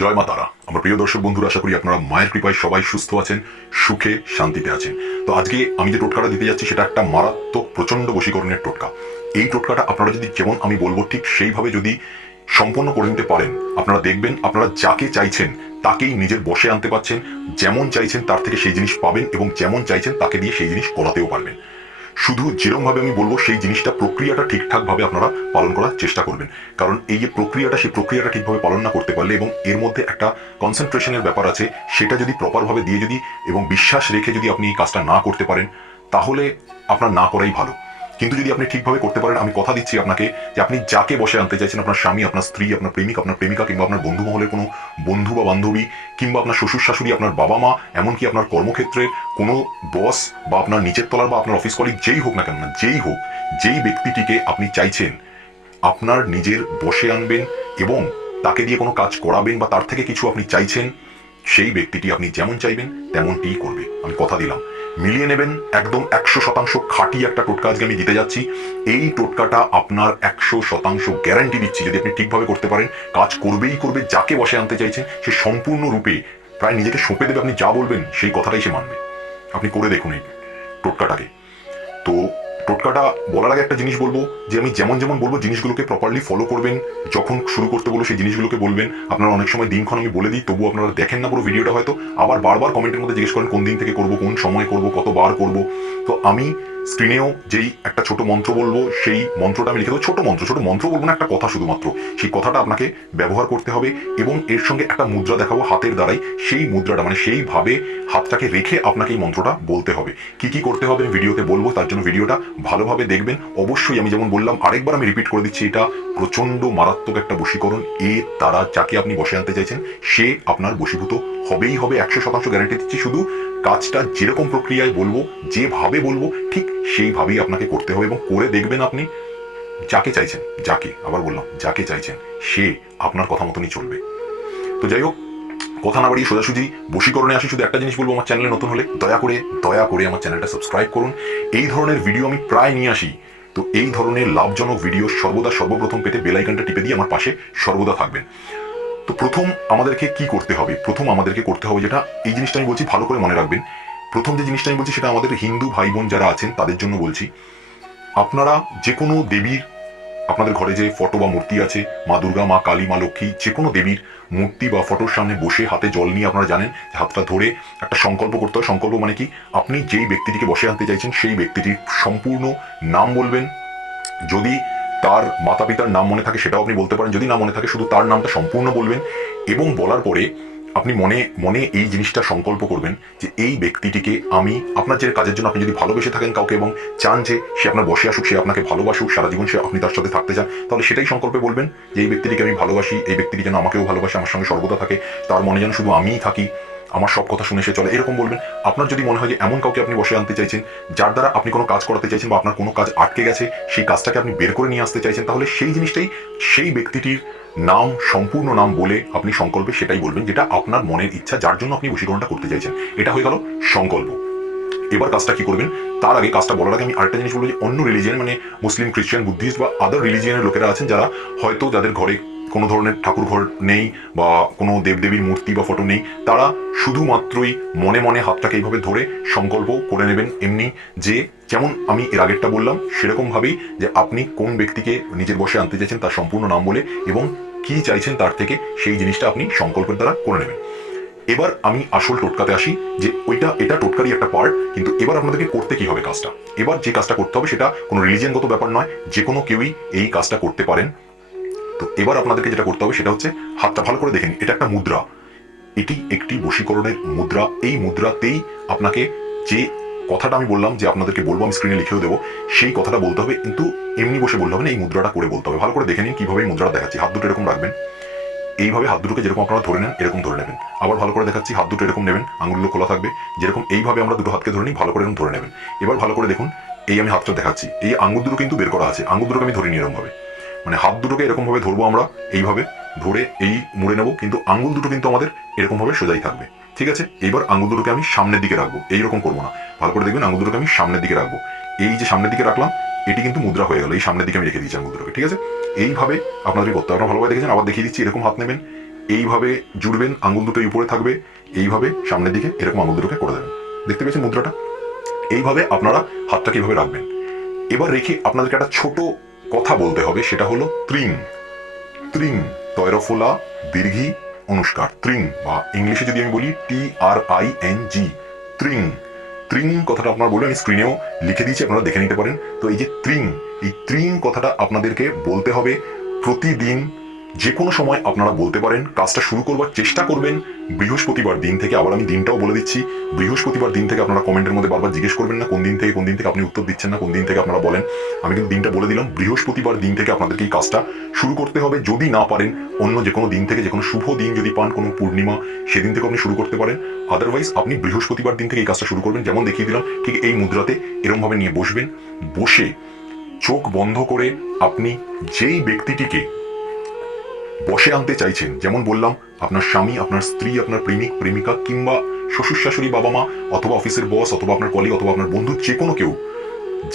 জয় মা তারা। আমার প্রিয় দর্শক বন্ধুরা, আশা করি আপনারা মায়ের কৃপায় সবাই সুস্থ আছেন, সুখে শান্তিতে আছেন। তো আজকে আমি যে টোটকাটা দিতে যাচ্ছি সেটা একটা মারাত্মক প্রচন্ড বশীকরণের টোটকা। এই টোটকাটা আপনারা যদি যেমন আমি বলবো ঠিক সেইভাবে যদি সম্পন্ন করে নিতে পারেন, আপনারা দেখবেন আপনারা যাকে চাইছেন তাকেই নিজের বশে আনতে পারছেন। যেমন চাইছেন তার থেকে সেই জিনিস পাবেন এবং যেমন চাইছেন তাকে দিয়ে সেই জিনিস করাতেও পারবেন। শুধু যেরকম ভাবে আমি বলবো সেই জিনিসটা প্রক্রিয়াটা ঠিকঠাক ভাবে আপনারা পালন করার চেষ্টা করবেন। কারণ এই যে প্রক্রিয়াটা, সেই প্রক্রিয়াটা ঠিকভাবে পালন না করতে পারলে এবং এর মধ্যে একটা কনসেন্ট্রেশনের ব্যাপার আছে, সেটা যদি প্রপার ভাবে দিয়ে যদি এবং বিশ্বাস রেখে যদি আপনি এই কাজটা না করতে পারেন তাহলে আপনার না করাই ভালো। কিন্তু যদি আপনি ঠিকভাবে করতে পারেন, আমি কথা দিচ্ছি আপনাকে যে আপনি যাকে বসে আনতে চাইছেন, আপনার স্বামী, আপনার স্ত্রী, আপনার প্রেমিক, আপনার প্রেমিকা, কিংবা আপনার বন্ধু মহলের কোনো বন্ধু বা বান্ধবী, কিংবা আপনার শ্বশুর শাশুড়ি, আপনার বাবা মা, এমনকি আপনার কর্মক্ষেত্রের কোনো বস বা আপনার নিচের তলার বা আপনার অফিস কলিগ, যেই হোক না কেন, যেই হোক, যেই ব্যক্তিটিকে আপনি চাইছেন আপনার নিজের বসে আনবেন এবং তাকে দিয়ে কোনো কাজ করাবেন বা তার থেকে কিছু আপনি চাইছেন, সেই ব্যক্তিটি আপনি যেমন চাইবেন তেমনটিই করবে। আমি কথা দিলাম, মিলিয়ে নেবেন। একদম 100% খাঁটি একটা টোটকা আজকে আমি দিতে যাচ্ছি। এই টোটকাটা আপনার 100% গ্যারান্টি দিচ্ছি, যদি আপনি ঠিকভাবে করতে পারেন কাজ করবেই করবে। যাকে বসে আনতে চাইছেন সে সম্পূর্ণরূপে প্রায় নিজেকে সঁপে দেবে। আপনি যা বলবেন সেই কথাটাই সে মানবে। আপনি করে দেখুন এই টোটকাটাকে। তো টোটকাটা বলার আগে একটা জিনিস বলবো যে আমি যেমন যেমন বলবো জিনিসগুলোকে প্রপারলি ফলো করবেন। যখন শুরু করতে বলবো সেই জিনিসগুলোকে বলবেন। আপনারা অনেক সময় দিনক্ষণ আমি বলে দিই, তবু আপনারা দেখেন না পুরো ভিডিওটা, হয়তো আবার বারবার কমেন্টের মধ্যে জিজ্ঞেস করেন কোন দিন থেকে করবো, কোন সময় করবো, কতবার করবো। তো আমি স্ক্রিনেও যেই একটা ছোট মন্ত্র বলবো, সেই মন্ত্রটা আমি লিখে দেবো। ছোট মন্ত্র বলবো না, একটা কথা শুধুমাত্র। সেই কথাটা আপনাকে ব্যবহার করতে হবে এবং এর সঙ্গে একটা মুদ্রা দেখাবো হাতের দ্বারাই। সেই মুদ্রাটা মানে সেইভাবে হাতটাকে রেখে আপনাকে এই মন্ত্রটা বলতে হবে। কি কি করতে হবে আমি ভিডিওতে বলবো, তার জন্য ভিডিওটা ভালোভাবে দেখবেন। অবশ্যই আমি যেমন বললাম, আরেকবার আমি রিপিট করে দিচ্ছি, এটা প্রচন্ড মারাত্মক একটা বশীকরণ। এর দ্বারা যাকে আপনি বসে আনতে চাইছেন সে আপনার বশীভূত হবেই হবে। 100% গ্যারান্টি দিচ্ছি। শুধু কাজটা যেরকম প্রক্রিয়ায় বলবো, যেভাবে বলবো, ঠিক সেইভাবেই আপনাকে করতে হবে এবং করে দেখবেন আপনি যাকে চাইছেন, আবার বললাম, যাকে চাইছেন সে আপনার কথা মতনই চলবে। তো যাই হোক, কথা না বাড়িয়ে সোজাসুজি বশীকরণে আসি। শুধু একটা জিনিস বলবো, আমার চ্যানেলে নতুন হলে দয়া করে আমার চ্যানেলটা সাবস্ক্রাইব করুন। এই ধরনের ভিডিও আমি প্রায় নিয়ে আসি। তো এই ধরনের লাভজনক ভিডিও সর্বপ্রথম পেতে বেল আইকনটা টিপে দিয়ে আমার পাশে সর্বদা থাকবেন। তো প্রথম আমাদেরকে কি করতে হবে? প্রথম আমাদেরকে করতে হবে যেটা, এই জিনিসটা আমি বলছি ভালো করে মনে রাখবেন। প্রথম যে জিনিসটা আমি বলছি সেটা আমাদের হিন্দু ভাই বোন যারা আছেন তাদের জন্য বলছি। আপনারা যে কোনো দেবীর, আপনাদের ঘরে যে ফটো বা মূর্তি আছে, মা দুর্গা, মা কালী, মা লক্ষ্মী, যে কোনো দেবীর মূর্তি বা ফটোর সামনে বসে হাতে জল নিয়ে, আপনারা জানেন হাতটা ধরে একটা সংকল্প করতে হয়। সংকল্প মানে কি? আপনি যেই ব্যক্তিটিকে বসে আনতে চাইছেন সেই ব্যক্তিটির সম্পূর্ণ নাম বলবেন। যদি তার মাতা পিতার নাম মনে থাকে সেটাও আপনি বলতে পারেন, যদি না মনে থাকে শুধু তার নামটা সম্পূর্ণ বলবেন। এবং বলার পরে আপনি মনে মনে এই জিনিসটা সংকল্প করবেন যে এই ব্যক্তিটিকে আমি, আপনার যে কাজের জন্য আপনি যদি ভালোবেসে থাকেন কাউকে এবং চান যে সে আপনার বসে আসুক, সে আপনাকে ভালোবাসুক, সারা জীবন সে আপনি তার সাথে থাকতে চান, তাহলে সেটাই সংকল্পে বলবেন যে এই ব্যক্তিটিকে আমি ভালোবাসি, এই ব্যক্তিটি যেন আমাকেও ভালোবাসে, আমার সঙ্গে সর্বদা থাকে, তার মনে যেন শুধু আমিই থাকি, আমার সব কথা শুনে সে চলে, এরকম বলবেন। আপনার যদি মনে হয় যে এমন কাউকে আপনি বসে আনতে চাইছেন যার দ্বারা আপনি কোনো কাজ করাতে চাইছেন বা আপনার কোনো কাজ আটকে গেছে, সেই কাজটাকে আপনি বের করে নিয়ে আসতে চাইছেন, তাহলে সেই জিনিসটাই, সেই ব্যক্তিটির নাম, সম্পূর্ণ নাম বলে আপনি সংকল্পে সেটাই বলবেন যেটা আপনার মনের ইচ্ছা, যার জন্য আপনি বশীকরণটা করতে চাইছেন। এটা হয়ে গেল সংকল্প। এবার কাজটা কি করবেন? তার আগে, কাজটা বলার আগে আমি আরেকটা জিনিস বলবো যে অন্য রিলিজিয়ান মানে মুসলিম, খ্রিস্টান, বুদ্ধিস্ট বা আদার রিলিজিয়ানের লোকেরা আছেন যারা হয়তো, যাদের ঘরে কোনো ধরনের ঠাকুর ঘর নেই বা কোনো দেবদেবীর মূর্তি বা ফটো নেই, তারা শুধুমাত্রই মনে মনে হাতটাকে এইভাবে ধরে সংকল্প করে নেবেন এমনি, যে যেমন আমি এর আগেরটা বললাম সেরকম ভাবেই, যে আপনি কোন ব্যক্তিকে নিজের বসে আনতে চাইছেন তার সম্পূর্ণ নাম বলে এবং কি চাইছেন তার থেকে, সেই জিনিসটা আপনি সংকল্পের দ্বারা করে নেবেন। এবার আমি আসল টোটকাতে আসি, যে এটা টোটকারই একটা পার্ট, কিন্তু এবার আপনাদেরকে করতে কি হবে কাজটা। এবার যে কাজটা করতে হবে সেটা কোনো রিলিজিয়নগত ব্যাপার নয়, যে কোনো কেউই এই কাজটা করতে পারেন। তো এবার আপনাদেরকে যেটা করতে হবে সেটা হচ্ছে, হাতটা ভালো করে দেখেন, এটা একটা মুদ্রা, এটি একটি বশীকরণের মুদ্রা। এই মুদ্রাতেই আপনাকে যে কথাটা আমি বললাম যে আপনাদেরকে বলবো, আমি স্ক্রিনে লিখেও দেবো, সেই কথাটা বলতে হবে, কিন্তু এমনি বসে বলতে হবে না, এই মুদ্রাটা করে বলতে হবে। ভালো করে দেখে নিন কিভাবে এই মুদ্রাটা দেখাচ্ছি। হাত দুটো এরকম রাখবেন, এইভাবে হাত দুটোকে যেরকম আপনারা ধরে নেন এরকম ধরে নেবেন। আবার ভালো করে দেখাচ্ছি, হাত দুটো এরকম নেবেন, আঙুলগুলো খোলা থাকবে, যেরকম এইভাবে আমরা দুটো হাতকে ধরে নিই, ভালো করে এরকম ধরে নেবেন। এবার ভালো করে দেখুন, এই আমি হাতটা দেখাচ্ছি, এই আঙুল দুটো কিন্তু বের করা আছে, আঙুল দুটোকে আমি ধরিনি এরকম ভাবে, মানে হাত দুটোকে এরকম ভাবে ধরবো আমরা, এইভাবে ধরে এই মুড়ে নেবো, কিন্তু আঙুল দুটো কিন্তু আমাদের এরকম ভাবে সোজাই থাকবে। ঠিক আছে? এইবার আঙুল দুটোকে আমি সামনের দিকে রাখবো, এইরকম করবো না, ভালো করে দেখবেন, আঙুল দুটোকে আমি সামনের দিকে রাখবো। এই যে সামনের দিকে রাখলাম, এটি কিন্তু মুদ্রা হয়ে গেল, এই সামনের দিকে আমি রেখে দিচ্ছি আঙুল দুটোকে। ঠিক আছে? এইভাবে আপনাদের করতে হবে। আপনারা ভালোভাবে দেখেছেন, আবার দেখিয়ে দিচ্ছি, এরকম হাত নেবেন, এইভাবে জুড়বেন, আঙুল দুটো উপরে থাকবে, এইভাবে সামনের দিকে এরকম আঙুল দুটোকে করে দেবেন। দেখতে পেয়েছেন মুদ্রাটা? এইভাবে আপনারা হাতটাকে এইভাবে রাখবেন। এবার রেখে আপনাদেরকে একটা ছোট কথা বলতে হবে, সেটা হলো ত্রিং। ত্রিং, তয়রফোলা দীর্ঘি অনুষ্কার, ত্রিং, বা ইংলিশে যদি আমি বলি TRING, ত্রিং। ত্রিং কথাটা আপনারা বলবেন, আমি স্ক্রিনেও লিখে দিয়েছি, আপনারা দেখে নিতে পারেন। তো এই যে ত্রিং, এই ত্রিং কথাটা আপনাদেরকে বলতে হবে প্রতিদিন, যে কোনো সময় আপনারা বলতে পারেন। কাজটা শুরু করবার চেষ্টা করবেন বৃহস্পতিবার দিন থেকে। আবার আমি দিনটাও বলে দিচ্ছি, বৃহস্পতিবার দিন থেকে। আপনারা কমেন্টের মধ্যে বারবার জিজ্ঞেস করবেন না কোন দিন থেকে আপনি উত্তর দিচ্ছেন না, কোন দিন থেকে আপনারা বলেন। আমি কিন্তু দিনটা বলে দিলাম, বৃহস্পতিবার দিন থেকে আপনাদেরকে এই কাজটা শুরু করতে হবে। যদি না পারেন অন্য যে কোনো দিন থেকে, যে কোনো শুভ দিন যদি পান, কোনো পূর্ণিমা, সেদিন থেকে আপনি শুরু করতে পারেন। আদারওয়াইজ আপনি বৃহস্পতিবার দিন থেকে এই কাজটা শুরু করবেন। যেমন দেখিয়ে দিলাম, ঠিক এই মুদ্রাতে এরকমভাবে নিয়ে বসবেন। বসে চোখ বন্ধ করে আপনি যেই ব্যক্তিটিকে বসে আনতে চাইছেন, যেমন বললাম আপনার স্বামী, আপনার স্ত্রী, আপনার প্রেমিক প্রেমিকা, কিংবা শ্বশুর শাশুড়ি, বাবা মা, অথবা অফিসের বস, অথবা আপনার কলিগ, অথবা আপনার বন্ধু, যে কোনো কেউ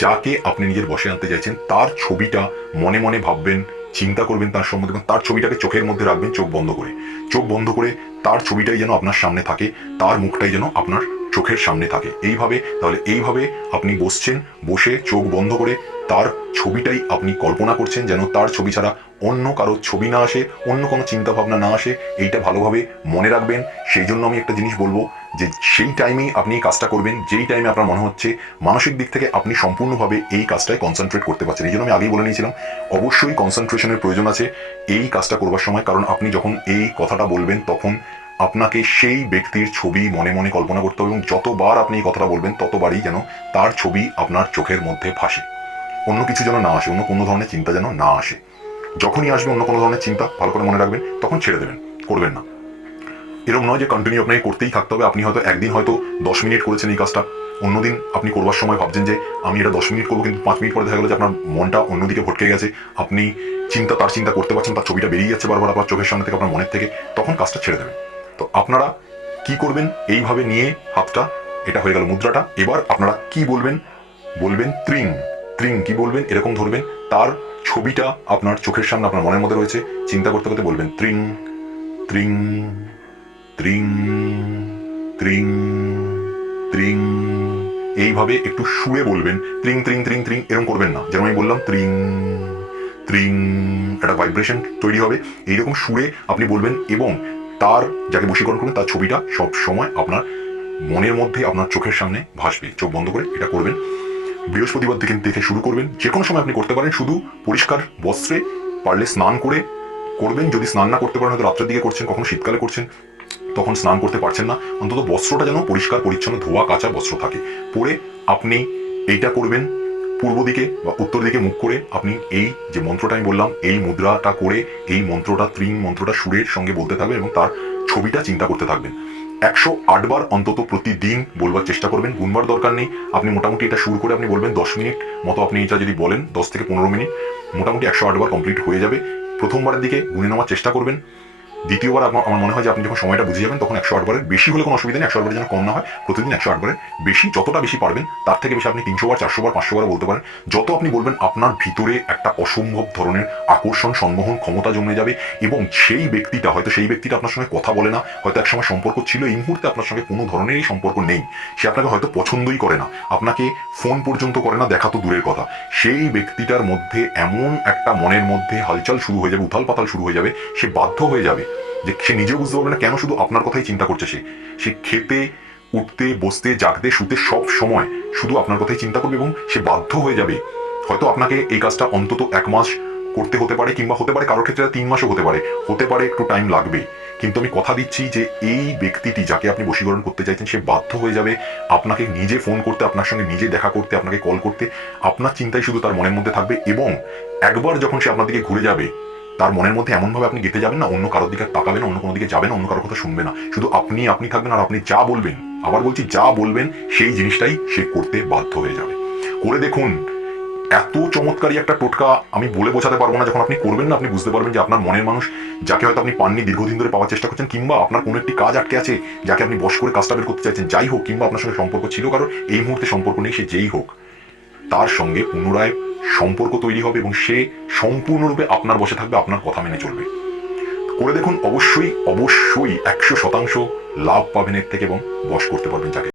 যাকে আপনি নিজের বসে আনতে চাইছেন, তার ছবিটা মনে মনে ভাববেন, চিন্তা করবেন তার সম্বন্ধে, তার ছবিটাকে চোখের মধ্যে রাখবেন চোখ বন্ধ করে। চোখ বন্ধ করে তার ছবিটাই যেন আপনার সামনে থাকে, তার মুখটাই যেন আপনার চোখের সামনে থাকে। এইভাবে, তাহলে এইভাবে আপনি বসছেন, বসে চোখ বন্ধ করে তার ছবিটাই আপনি কল্পনা করছেন, যেন তার ছবি ছাড়া অন্য কারো ছবি না আসে, অন্য কোনো চিন্তা ভাবনা না আসে। এইটা ভালোভাবে মনে রাখবেন। সেই জন্য আমি একটা জিনিস বলবো, যে সেই টাইমেই আপনি এই কাজটা করবেন যেই টাইমে আপনার মনে হচ্ছে মানসিক দিক থেকে আপনি সম্পূর্ণভাবে এই কাজটায় কনসেন্ট্রেট করতে পারছেন। এই জন্য আমি আগেই বলে নিয়েছিলাম, অবশ্যই কনসেন্ট্রেশনের প্রয়োজন আছে এই কাজটা করবার সময়। কারণ আপনি যখন এই কথাটা বলবেন, তখন আপনাকে সেই ব্যক্তির ছবি মনে মনে কল্পনা করতে হবে, এবং যতবার আপনি এই কথাটা বলবেন ততবারই যেন তার ছবি আপনার চোখের মধ্যে ভাসে, অন্য কিছু যেন না আসে, অন্য কোনো ধরনের চিন্তা যেন না আসে। যখনই আসবে অন্য কোনো ধরনের চিন্তা, ভালো করে মনে রাখবেন, তখন ছেড়ে দেবেন, করবেন না। এরকম নয় যে কন্টিনিউ আপনাকে করতেই থাকতে হবে। আপনি হয়তো একদিন হয়তো 10 মিনিট করেছেন এই কাজটা, অন্যদিন আপনি করবার সময় ভাবছেন যে আমি এটা 10 মিনিট করবো, কিন্তু 5 মিনিট পরে দেখা গেলো যে আপনার মনটা অন্যদিকে ভটকে গেছে, আপনি তার চিন্তা করতে পারছেন, তার ছবিটা বেরিয়ে যাচ্ছে বারবার আপনার চোখের সামনে থেকে, আপনার মনের থেকে, তখন কাজটা ছেড়ে দেবেন। তো আপনারা কি করবেন, এইভাবে নিয়ে হাতটা, এটা হয়ে গেল মুদ্রাটা। এবার আপনারা কি বলবেন, বলবেন ত্রিং। ত্রিং কি বলবেন, এরকম ধরবেন, তার ছবিটা আপনার চোখের সামনে, আপনার মনের মধ্যে রয়েছে, চিন্তা করতে করতে বলবেন ত্রিং ত্রিং ত্রিং ত্রিং ত্রিং। এইভাবে একটু শুয়ে বলবেন, ত্রিং ত্রিং ত্রিং ত্রিং, এরকম করবেন না। যেমন আমি বললাম ত্রিং ত্রিং, একটা ভাইব্রেশন তৈরি হবে, এইরকম সুরে আপনি বলবেন। এবং তার যাকে বশীকরণ করবেন, তার ছবিটা সব সময় আপনার মনের মধ্যে, আপনার চোখের সামনে ভাসবে। চোখ বন্ধ করে এটা করবেন। বৃহস্পতিবার থেকে দেখে শুরু করবেন। যে কোনো সময় আপনি করতে পারেন, শুধু পরিষ্কার বস্ত্রে, পারলে স্নান করে করবেন। যদি স্নান না করতে পারেন, হয়তো রাত্রের দিকে করছেন, কখনো শীতকালে করছেন, তখন স্নান করতে পারছেন না, অন্তত বস্ত্রটা যেন পরিষ্কার পরিচ্ছন্ন ধোয়া কাঁচা বস্ত্র থাকে। পরে আপনি এইটা করবেন, পূর্ব দিকে বা উত্তর দিকে মুখ করে আপনি এই যে মন্ত্রটা আমি বললাম, এই মুদ্রাটা করে এই মন্ত্রটা, ত্রিং মন্ত্রটা সুরের সঙ্গে বলতে থাকবেন, এবং তার ছবিটা চিন্তা করতে থাকবেন। 108 বার অন্তত প্রতিদিন বলবার চেষ্টা করবেন, গুনবার দরকার নেই। আপনি মোটামুটি এটা শুরু করে আপনি বলবেন 10 মিনিট মতো, আপনি এটা যদি বলেন 10 থেকে 15 মিনিট, মোটামুটি 108 বার কমপ্লিট হয়ে যাবে। প্রথমবারের দিকে গুনে নেওয়ার চেষ্টা করবেন, দ্বিতীয়বার আমার মনে হয় যে আপনি যখন সময়টা বুঝে যাবেন, তখন 108 বারের বেশি হলে কোনো অসুবিধা নেই, 108 বারের যেন কম না হয়। প্রতিদিন 108 বারের বেশি, যতটা বেশি পারবেন, তার থেকে বেশি আপনি 300 বার, 400 বার, 500 বার বলতে পারেন। যত আপনি বলবেন, আপনার ভিতরে একটা অসম্ভব ধরনের আকর্ষণ, সম্মোহন ক্ষমতা জমে যাবে। এবং সেই ব্যক্তিটা, হয়তো সেই ব্যক্তিটা আপনার সঙ্গে কথা বলে না, হয়তো একসময় সম্পর্ক ছিল, এই মুহূর্তে আপনার সঙ্গে কোনো ধরনেরই সম্পর্ক নেই, সে আপনাকে হয়তো পছন্দই করে না, আপনাকে ফোন পর্যন্ত করে না, দেখা তো দূরের কথা। সেই ব্যক্তিটার মধ্যে এমন একটা মনের মধ্যে হালচাল শুরু হয়ে যাবে, উথাল পাতাল শুরু হয়ে যাবে, সে বাধ্য হয়ে যাবে, যে সে নিজেও বুঝতে পারবে না কেন শুধু আপনার কথাই চিন্তা করছে। সে খেতে, উঠতে, বসতে, জাগতে, শুতে সব সময় শুধু আপনার কথাই চিন্তা করবে, এবং সে বাধ্য হয়ে যাবে। হয়তো আপনাকে এই কাজটা অন্তত 1 মাস করতে হতে পারে, কিংবা হতে পারে কারোর ক্ষেত্রে 3 মাসও হতে পারে একটু টাইম লাগবে। কিন্তু আমি কথা দিচ্ছি যে এই ব্যক্তিটি যাকে আপনি বশীকরণ করতে চাইছেন, সে বাধ্য হয়ে যাবে আপনাকে নিজে ফোন করতে, আপনার সঙ্গে নিজে দেখা করতে, আপনাকে কল করতে। আপনার চিন্তাই শুধু তার মনের মধ্যে থাকবে, এবং একবার যখন সে আপনার দিকে ঘুরে যাবে, তার মনের মধ্যে এমনভাবে আপনি গেঁথে যাবেন না, অন্য কারোর দিকে তাকাবেন না, অন্য কোনো দিকে যাবেন না, অন্য কারোর কথা শুনবে না, শুধু আপনি থাকবেন। আর আপনি যা বলবেন, আবার বলছি যা বলবেন, সেই জিনিসটাই সে করতে বাধ্য হয়ে যাবে। করে দেখুন, এত চমৎকারী একটা টোটকা আমি বলে বোঝাতে পারবো না। যখন আপনি করবেন না, আপনি বুঝতে পারবেন যে আপনার মনের মানুষ, যাকে হয়তো আপনি পাননি, দীর্ঘদিন ধরে পাওয়ার চেষ্টা করছেন, কিংবা আপনার কোনো একটি কাজ আটকে আছে, যাকে আপনি বশ করে কাজটা বের করতে চাইছেন, যাই হোক, কিংবা আপনার সঙ্গে সম্পর্ক ছিল কারোর, এই মুহূর্তে সম্পর্ক নেই, সে যেই হোক, তার সঙ্গে পুনরায় সম্পর্ক তৈরি হবে, এবং সে সম্পূর্ণরূপে আপনার বসে থাকবে, আপনার কথা মেনে চলবে। করে দেখুন, অবশ্যই অবশ্যই 100% লাভ পাবেন এর থেকে এবং বশ করতে পারবেন যাকে।